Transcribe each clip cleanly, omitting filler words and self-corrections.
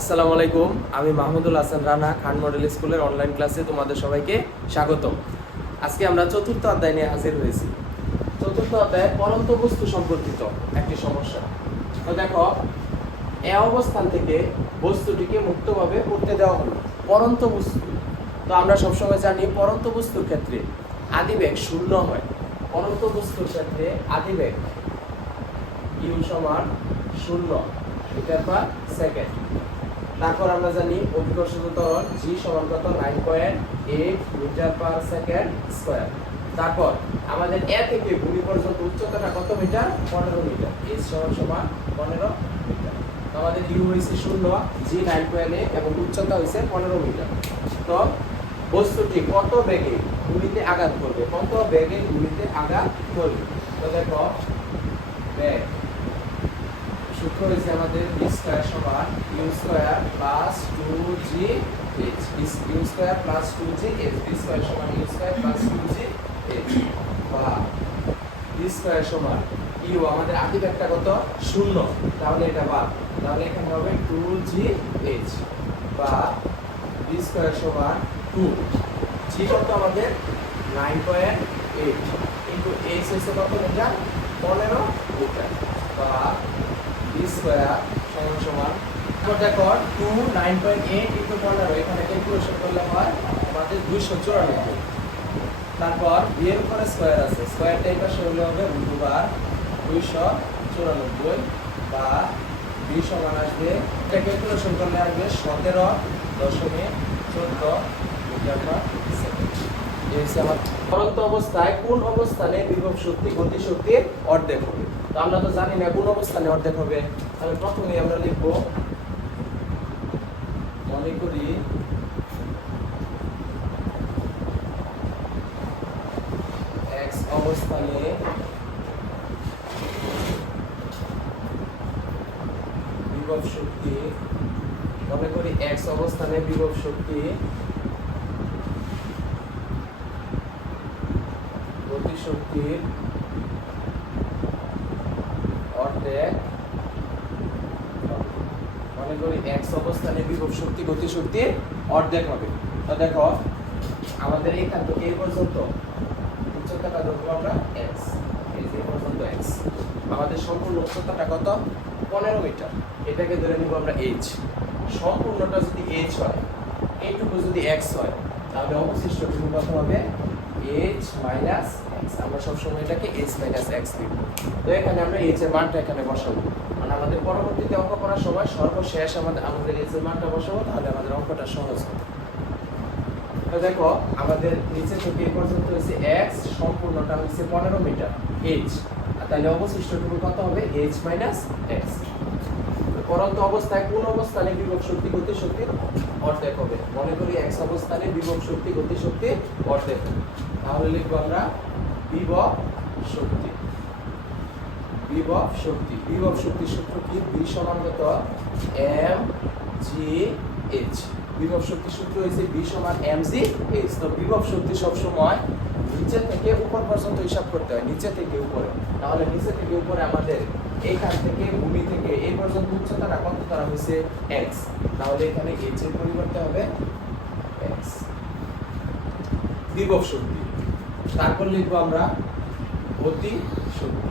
আসসালামু আলাইকুম, আমি মাহমুদুল হাসান রানা খান মডেল স্কুলের অনলাইন ক্লাসে তোমাদের সবাইকে স্বাগতম। আজকে আমরা চতুর্থ অধ্যায় নিয়ে হাজির হয়েছি। চতুর্থ অধ্যায়ে পরন্ত বস্তু সম্পর্কিত একটি সমস্যা। তো দেখো, এ অবস্থান থেকে বস্তুটিকে মুক্তভাবে উঠতে দেওয়া হলো। পরন্ত বস্তু, তো আমরা সবসময় জানি পরন্ত বস্তুর ক্ষেত্রে আদিবেগ শূন্য হয়। পরন্ত বস্তুর ক্ষেত্রে আদিবেগ ইউ সমান 0 মিটার পার সেকেন্ড। তারপর আমরা জানি অভিকর্ষজ ত্বরণ g সমান কত 9.8 মিটার পার সেকেন্ড স্কয়ার। তারপর আমাদের এ থেকে ভূমি পর্যন্ত উচ্চতাটা কত মিটার? 15 মিটার। h সমান 15 মিটার। তো আমাদের u হইছে 0, g 9.8 এবং উচ্চতা হইছে 15 মিটার। তো বস্তুটি কত বেগে ভূমিতে আঘাত করবে? কত বেগে ভূমিতে আঘাত করবে? তো দেখো, বেগ সূত্র হয়েছে আমাদের v স্কয়ার সমান u square plus 2g h, u square plus 2g h, v square সমান u square plus 2g h, বা v স্কয়ার সমান u, আমাদের আদিবেগটা কত? 0, তাহলে এটা বাদ, তাহলে এখানে হবে 2g h, বা v স্কয়ার সমান 2, g কত আমাদের 9.8 কিন্তু h হচ্ছে কত মিটার? 15 মিটার, বা v স্কয়ার সমান দেখো 2 9.8 ইনটু 15, এখানে ক্যালকুলেশন করলে হয় আমাদের 294। তারপর v এর উপরে স্কয়ার আছে, স্কয়ারটা এই পাশে হলে হবে √2 294, বা v সমান আসবে, এটা ক্যালকুলেশন করলে আসবে 17.14 মিটার পার সেকেন্ড। এই হচ্ছে আমার পরন্ত অবস্থায় কোন অবস্থানে বিভব শক্তি গতি শক্তির অর্ধেক হবে। তো আমরা তো জানি না কোন অবস্থানে অর্ধেক হবে, তাহলে প্রথমেই আমরা লিখব, মনে করি x অবস্থানে বিভব শক্তি, মনে করি x অবস্থানে বিভব শক্তি গতি শক্তির অর্ধেক। মনে করি x অবস্থানে বিভব শক্তি গতি শক্তির অর্ধেক হবে। তো দেখো, আমাদের এখান থেকে এই পর্যন্ত উচ্চতাটা ধরবো আমরা x, এই যে পর্যন্ত x, আমাদের সম্পূর্ণ উচ্চতাটা কত? 15 মিটার, এটাকে ধরে নিব আমরা h। সম্পূর্ণটা যদি h হয়, এইটুকু যদি x হয়, তাহলে অবশিষ্টটুকু কত হবে? h minus x। আমরা সবসময় এটাকে h মাইনাস x লিখব। তো এখানে আমরা h এর মানটা এখানে বসাবো, মানে আমাদের পরবর্তীতে অঙ্ক করার সময় সর্বশেষ আমাদের h এর মানটা বসাবো, তাহলে আমাদের অঙ্কটা সহজ হবে। তো দেখো, আমাদের নিচে থেকে এই পর্যন্ত হচ্ছে x, সম্পূর্ণটা হচ্ছে 15 মিটার h, আর তাহলে অবশিষ্টটুকু কত হবে? h minus x। পরন্ত অবস্থায় কোন অবস্থানে বিভব শক্তি গতি শক্তির অর্ধেক হবে? মনে করি x অবস্থানে বিভব শক্তি গতি শক্তির অর্ধেক হবে, তাহলে লিখবো আমরা বিভব শক্তি। বিভব শক্তি, বিভব শক্তির সূত্র কি? v সমান কত? mg h। বিভব শক্তির সূত্র হইছে v সমান mg h। তো বিভব শক্তি সব সময় নিচে থেকে উপর পর্যন্ত হিসাব করতে হয়, নিচে থেকে উপরে। তাহলে নিচে থেকে উপরে আমাদের এইখান থেকে ভূমি থেকে এই পর্যন্ত উচ্চতাটা কত ধরা হয়েছে? x, তাহলে এখানে h এর পরিবর্তে হবে x। বিভব শক্তি। তারপর লিখবো আমরা গতি শক্তি।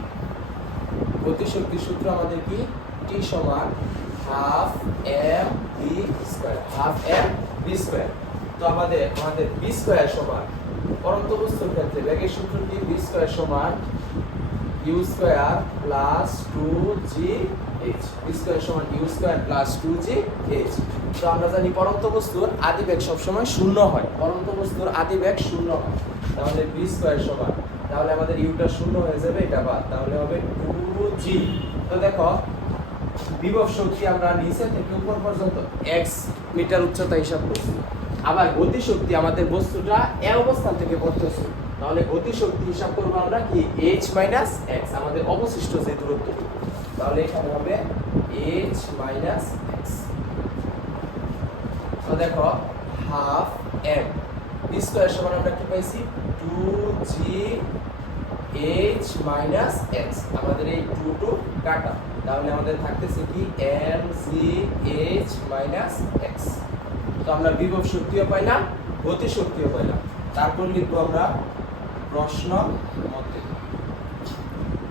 গতি শক্তির সূত্র আমাদের কি? t সমান half m v square, half m v square. তো আমাদের v স্কয়ার সমান পরন্ত বস্তুর ক্ষেত্রে বেগের সূত্র কি? v স্কয়ার সমান u square plus 2g h, v square সমান u square plus 2g h। তো আমরা জানি পরন্ত বস্তুর আদিবেগ সবসময় 0 হয়, পরন্ত বস্তুর আদিবেগ 0 হয়, তাহলে v স্কয়ার সমান, তাহলে আমাদের ইউটা 0 হয়ে যাবে, এটা বাদ, তাহলে হবে 2g। তো দেখো, বিভব শক্তি আমরা নিচে থেকে উপর পর্যন্ত x মিটার উচ্চতা হিসাব করছি। আবার গতি শক্তি আমাদের বস্তুটা এই অবস্থান থেকে পড়তেছে, তাহলে গতি শক্তি হিসাব করব আমরা কি? h মাইনাস x, আমাদের অবশিষ্ট যে দূরত্ব, তাহলে এখানে হবে h মাইনাস x। তো দেখো, হাফ m v স্কয়ার সমান আমরা কি পাইছি? 2g h মাইনাস x, আমাদের এই 2 কাটা, তাহলে আমাদের থাকতেছে কি mgh মাইনাস x। তো আমরা বিভব শক্তিও পাইলাম, গতি শক্তিও পাইলাম। তারপর লিখবো আমরা প্রশ্ন মতে।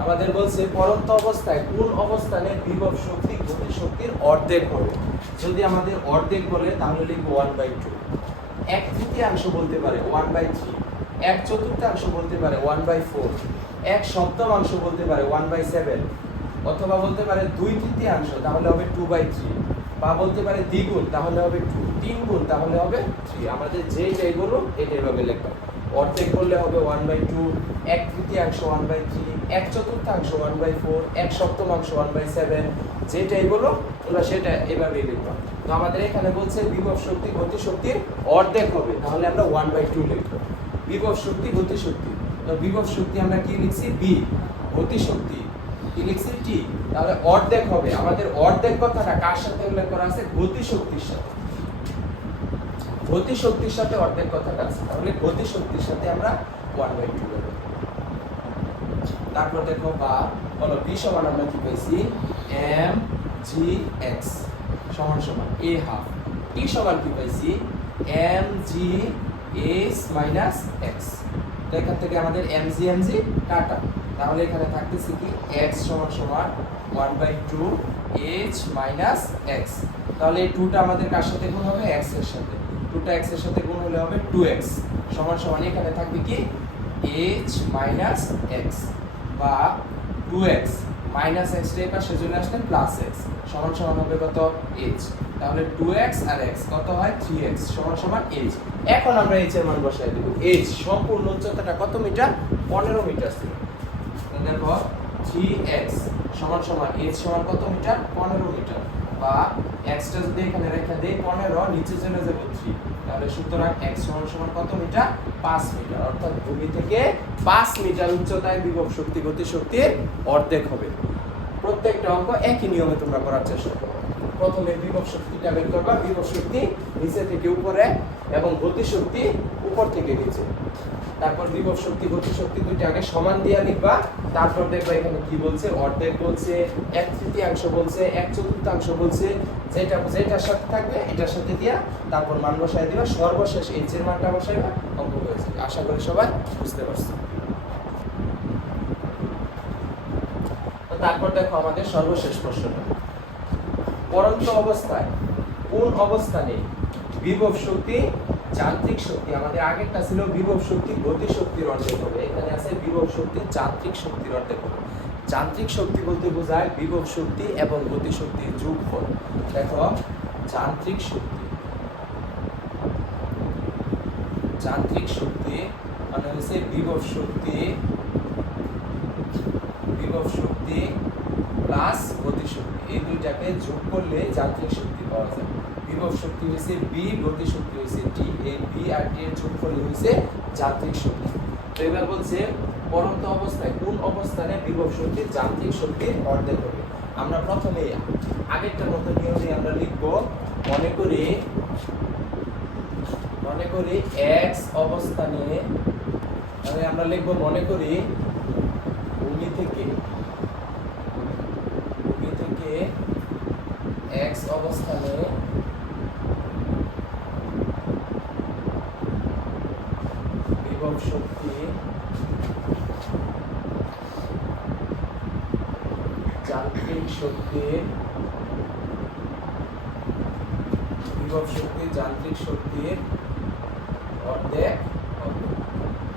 আমাদের বলছে পরন্ত অবস্থায় কোন অবস্থানে বিভব শক্তি গতি শক্তির অর্ধেক হবে। যদি আমাদের অর্ধেক বলে তাহলে লিখবো 1/2। এক তৃতীয়াংশ বলতে পারে 1/3, এক চতুর্থাংশ বলতে পারে 1/4, এক সপ্তমাংশ বলতে পারে 1/7, অথবা বলতে পারে 2/3 তাহলে হবে 2/3, বা বলতে পারে দ্বিগুণ তাহলে হবে 2, 3 গুণ তাহলে হবে 3। আমাদের যেটাই বলো এটাই ভাবে লিখবা। অর্ধেক করলে হবে 1/2, এক তৃতীয়াংশ 1/3, এক চতুর্থাংশ 1/4, এক সপ্তমাংশ 1/7, যেটাই বলো তোমরা সেটা এভাবেই লিখবা। তো আমাদের এখানে বলছে বিভব শক্তি গতি শক্তির অর্ধেক হবে, তাহলে আমরা 1/2 লিখবো। বিভব শক্তি গতি শক্তি, তো বিভব শক্তি আমরা কি লিখছি বি, গতি শক্তি কি লিখছি টি, তাহলে অর্ধেক হবে। আমাদের অর্ধেক কথাটা কার সাথে উল্লেখ করা আছে? গতি শক্তির সাথে। গতি শক্তির সাথে অর্ধেক কথাটা আছে, তাহলে গতি শক্তির সাথে আমরা 1/2 লিখব। তারপর দেখো বা বলো বি সমান আমরা কি পাইছি mgx সমান সমান a হাফ। টি সমান কি পাইছি mgh মাইনাস x। তো এখান থেকে আমাদের mg কাটা, তাহলে এখানে থাকতেছে কি x সমান সমান 1/2 h মাইনাস x। তাহলে এই 2টা আমাদের কার সাথে গুণ হবে? x এর সাথে। 2টা x এর সাথে গুণ হলে হবে 2x সমান সমান এখানে থাকবে কি h মাইনাস x, বা 2x মাইনাস x এর পাশে চলে আসলে প্লাস x সমান সমান হবে কত? h। তাহলে 2x আর x কত হয়? 3x সমান সমান h। এখন আমরা h এর মান বসাই দেব। h সম্পূর্ণ উচ্চতাটা কত মিটার? 15 মিটার ছিল। দেখো 3x সমান সমান h সমান কত মিটার? 15 মিটার, বা x টা যদি এখানে রেখে দেই 15 নিচে চলে যাবে 3, তাহলে সুতরাং x সমান সমান কত মিটার? 5 মিটার। অর্থাৎ ভূমি থেকে 5 মিটার উচ্চতায় বিভব শক্তি গতি শক্তির অর্ধেক হবে। প্রত্যেকটা অঙ্ক একই নিয়মে তোমরা করার চেষ্টা করো। প্রথমে বিভব শক্তিটা বের করবা, বিভব শক্তি নিচে থেকে উপরে এবং গতি শক্তি উপর থেকে নিচে। তারপর বিভব শক্তি গতি শক্তি দুইটা আগে সমান দিয়া লিখবা। তারপর দেখবা এখানে কি বলছে, অর্ধেক বলছে, এক তৃতীয়াংশ বলছে, এক চতুর্থাংশ বলছে, যেটার সাথে থাকবে এটার সাথে দিয়া তারপর মান বসায় দিবা। সর্বশেষ এইচ এর মানটা বসাইবা, অঙ্ক হয়েছে। আশা করি সবাই বুঝতে পারছো। তারপর দেখো আমাদের সর্বশেষ প্রশ্নটা, পরন্ত অবস্থায় কোন অবস্থানে বিভব শক্তি যান্ত্রিক শক্তি, আমাদের আগেরটা ছিল বিভব শক্তি গতি শক্তির অর্ধেক হবে, এখানে আছে বিভব শক্তি যান্ত্রিক শক্তির অর্ধেক হবে। যান্ত্রিক শক্তি বলতে বোঝায় বিভব শক্তি এবং গতি শক্তির যোগফল। দেখো যান্ত্রিক শক্তি, যান্ত্রিক শক্তি মানে হচ্ছে বিভব শক্তি প্লাস গতি শক্তি, এই দুইটাকে যোগ করলে যান্ত্রিক শক্তি পাওয়া যায়। বিভব শক্তি হয়েছে বি, গতি শক্তি হয়েছে টি, এই বি আর টি এর যোগ করলে হয়েছে যান্ত্রিক শক্তি। তো এবার বলছে পরন্ত অবস্থায় কোন অবস্থানে বিভব শক্তি যান্ত্রিক শক্তির অর্ধেক হবে। আমরা প্রথমে আগেরটার মতো নিয়মে আমরা লিখব, মনে করি এক্স অবস্থানে, মানে আমরা লিখব মনে করি ভূমি থেকে এক্স অবস্থানে বিভব শক্তি যান্ত্রিক শক্তির অর্ধেক হবে।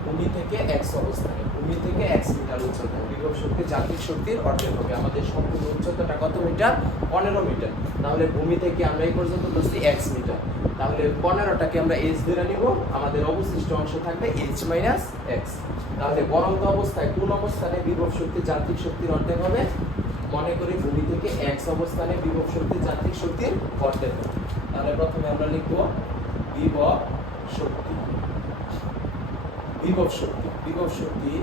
ভূমি থেকে এক্স অবস্থানে, ভূমি থেকে এক্স মিটার উচ্চতা বিভব শক্তি যান্ত্রিক শক্তির অর্ধেক হবে। আমাদের সম্পূর্ণ উচ্চতাটা কত মিটার? 15 মিটার। তাহলে ভূমি থেকে আমরা এই পর্যন্ত বলছি এক্স মিটার, তাহলে 15টাকে আমরা এইচ ধরে নিব, আমাদের অবশিষ্ট অংশ থাকবে এইচ মাইনাস এক্স। তাহলে পরন্ত অবস্থায় কোন অবস্থানে বিভব শক্তি যান্ত্রিক শক্তির অর্ধেক হবে? মনে করি ভূমি থেকে এক্স অবস্থানে বিভব শক্তি যান্ত্রিক শক্তির অর্ধেক হবে। তাহলে প্রথমে আমরা লিখব বিভব শক্তি, বিভব শক্তি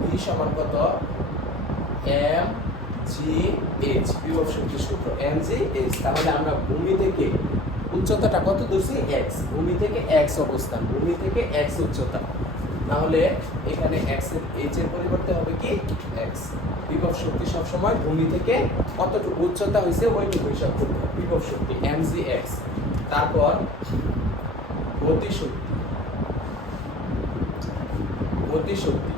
ভি সমান কত? এম জি এইচ, বিভব শক্তির সূত্র এম জি এইচ। তাহলে আমরা ভূমি থেকে উচ্চতাটা কত ধরছি? এক্স, ভূমি থেকে এক্স অবস্থান, ভূমি থেকে এক্স উচ্চতা, তাহলে এখানে x এর h এর পরিবর্তে হবে কি x। বিভব শক্তি সব সময় ভূমি থেকে কতটুকু উচ্চতা হইছে ওইটুকু হিসাব করতে হবে। বিভব শক্তি mgx। তারপর গতিশক্তি, গতিশক্তি,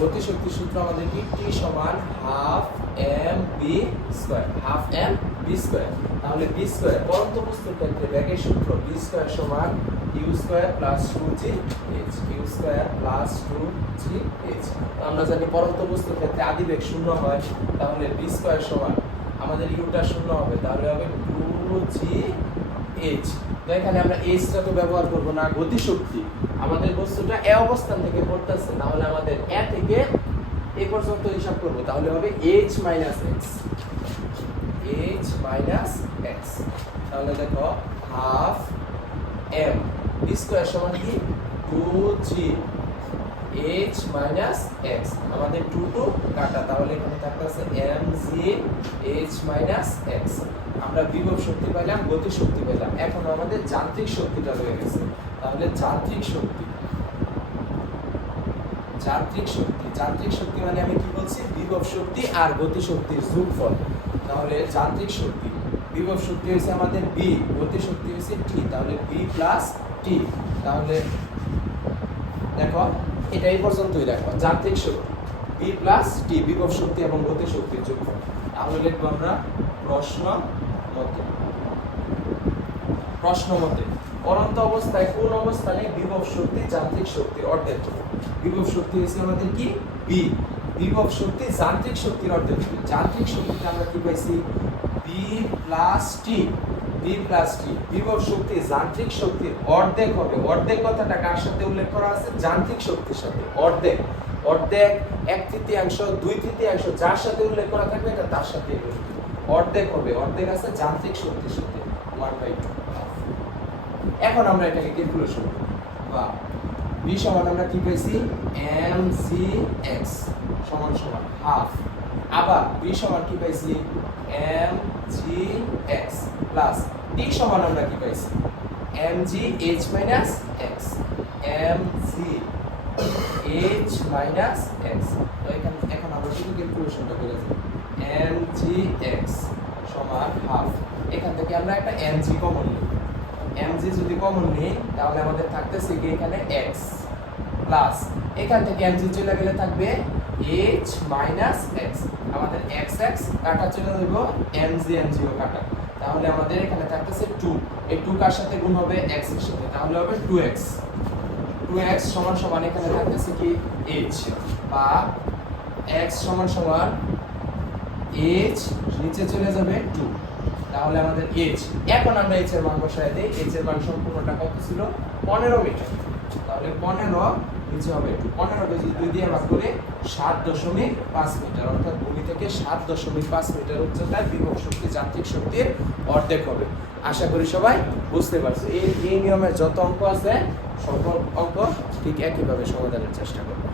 গতিশক্তির সূত্র আমাদের কি t সমান half mv square, half mv square. তাহলে v স্কয়ার পরন্ত বস্তুর ক্ষেত্রে ব্যাগের সূত্র v স্কয়ার সমান u square plus 2gh, u square plus 2gh। আমরা জানি পরন্ত বস্তুর ক্ষেত্রে আদিবেগ শূন্য হয়, তাহলে v স্কয়ার সমান আমাদের ইউটা শূন্য হবে, তাহলে হবে 2gh। তো এখানে আমরা h টা তো ব্যবহার করব না, গতিশক্তি আমাদের বস্তুটা এ অবস্থান থেকে পড়তেছে, তাহলে আমাদের এ থেকে এ পর্যন্ত হিসাব করব, তাহলে হবে h minus x, h minus x। তাহলে দেখো হাফ m v স্কয়ার সমান কি 2g h মাইনাস x। আমাদের 2 টু কাটা, তাহলে এখানে থাকতেছে mg h মাইনাস x। আমরা বিভব শক্তি পেলাম, গতি শক্তি পেলাম, এখন আমাদের যান্ত্রিক শক্তিটা রয়ে গেছে। তাহলে যান্ত্রিক শক্তি, যান্ত্রিক শক্তি, যান্ত্রিক শক্তি মানে আমি কি বলছি বিভব শক্তি আর গতি শক্তির যোগফল। তাহলে যান্ত্রিক শক্তি, বিভব শক্তি হইছে আমাদের b, গতি শক্তি হইছে t, তাহলে b প্লাস t। তাহলে দেখো এটা এই পর্যন্তই রাখো, যান্ত্রিক শক্তি b প্লাস t, বিভব শক্তি এবং গতি শক্তির যোগফল। তাহলে লিখবো আমরা প্রশ্ন মতে, প্রশ্ন মতে পরন্ত অবস্থায় কোন অবস্থানে বিভব শক্তি যান্ত্রিক শক্তির অর্ধেক হবে। বিভব শক্তি হচ্ছে আমাদের কি b, বিভব শক্তি যান্ত্রিক শক্তির অর্ধেক হবে। যান্ত্রিক শক্তিতে আমরা কি পাইছি b plus t, b plus t। বিভব শক্তি যান্ত্রিক শক্তির অর্ধেক হবে। অর্ধেক কথাটা কার সাথে উল্লেখ করা আছে? যান্ত্রিক শক্তির সাথে। অর্ধেক, অর্ধেক, এক তৃতীয়াংশ, দুই তৃতীয়াংশ, যার সাথে উল্লেখ করা থাকবে এটা তার সাথে অর্ধেক হবে। অর্ধেক আছে যান্ত্রিক শক্তির সাথে 1/2। এখন আমরা এটাকে ক্যালকুলেশন করব। বা b সমান আমরা কি পাইছি mgx সমান সমান হাফ, আবার b সমান কি পাইছি mgx প্লাস t সমান আমরা কি পাইছি mgh minus x, mgh minus x। তো এখন আমরা শুধু ক্যালকুলেশনটা করে দেব। mgx সমান হাফ, এখান থেকে আমরা একটা mg কমন নিই। mg যদি কমন নিই তাহলে আমাদের থাকতেছে কি এখানে x প্লাস এখান থেকে mg চলে গেলে থাকবে h মাইনাস x। আমাদের x x কাটা চলে যাব, mg mg ও কাটা, তাহলে আমাদের এখানে থাকতেছে 2। এই 2 কার সাথে গুণ হবে x এর সাথে, তাহলে হবে 2x। 2x সমান সমান এখানে থাকতেছে কি h, বা x সমান সমান h নিচে চলে যাবে 2, তাহলে আমাদের h। এখন আমরা h এর মান বসায় দেই। h এর মান সম্পূর্ণটা কত ছিল 15 মিটার, তাহলে 15 নিচে হবে 15 কে যদি 2 দিয়ে ভাগ করে 7.5 মিটার, অর্থাৎ ভূমি থেকে 7.5 মিটার উচ্চতায় বিভব শক্তি যান্ত্রিক শক্তির অর্ধেক হবে। আশা করি সবাই বুঝতে পারছো। এই নিয়মের যত অঙ্ক আছে সকল অঙ্ক ঠিক একইভাবে সমাধানের চেষ্টা করবে।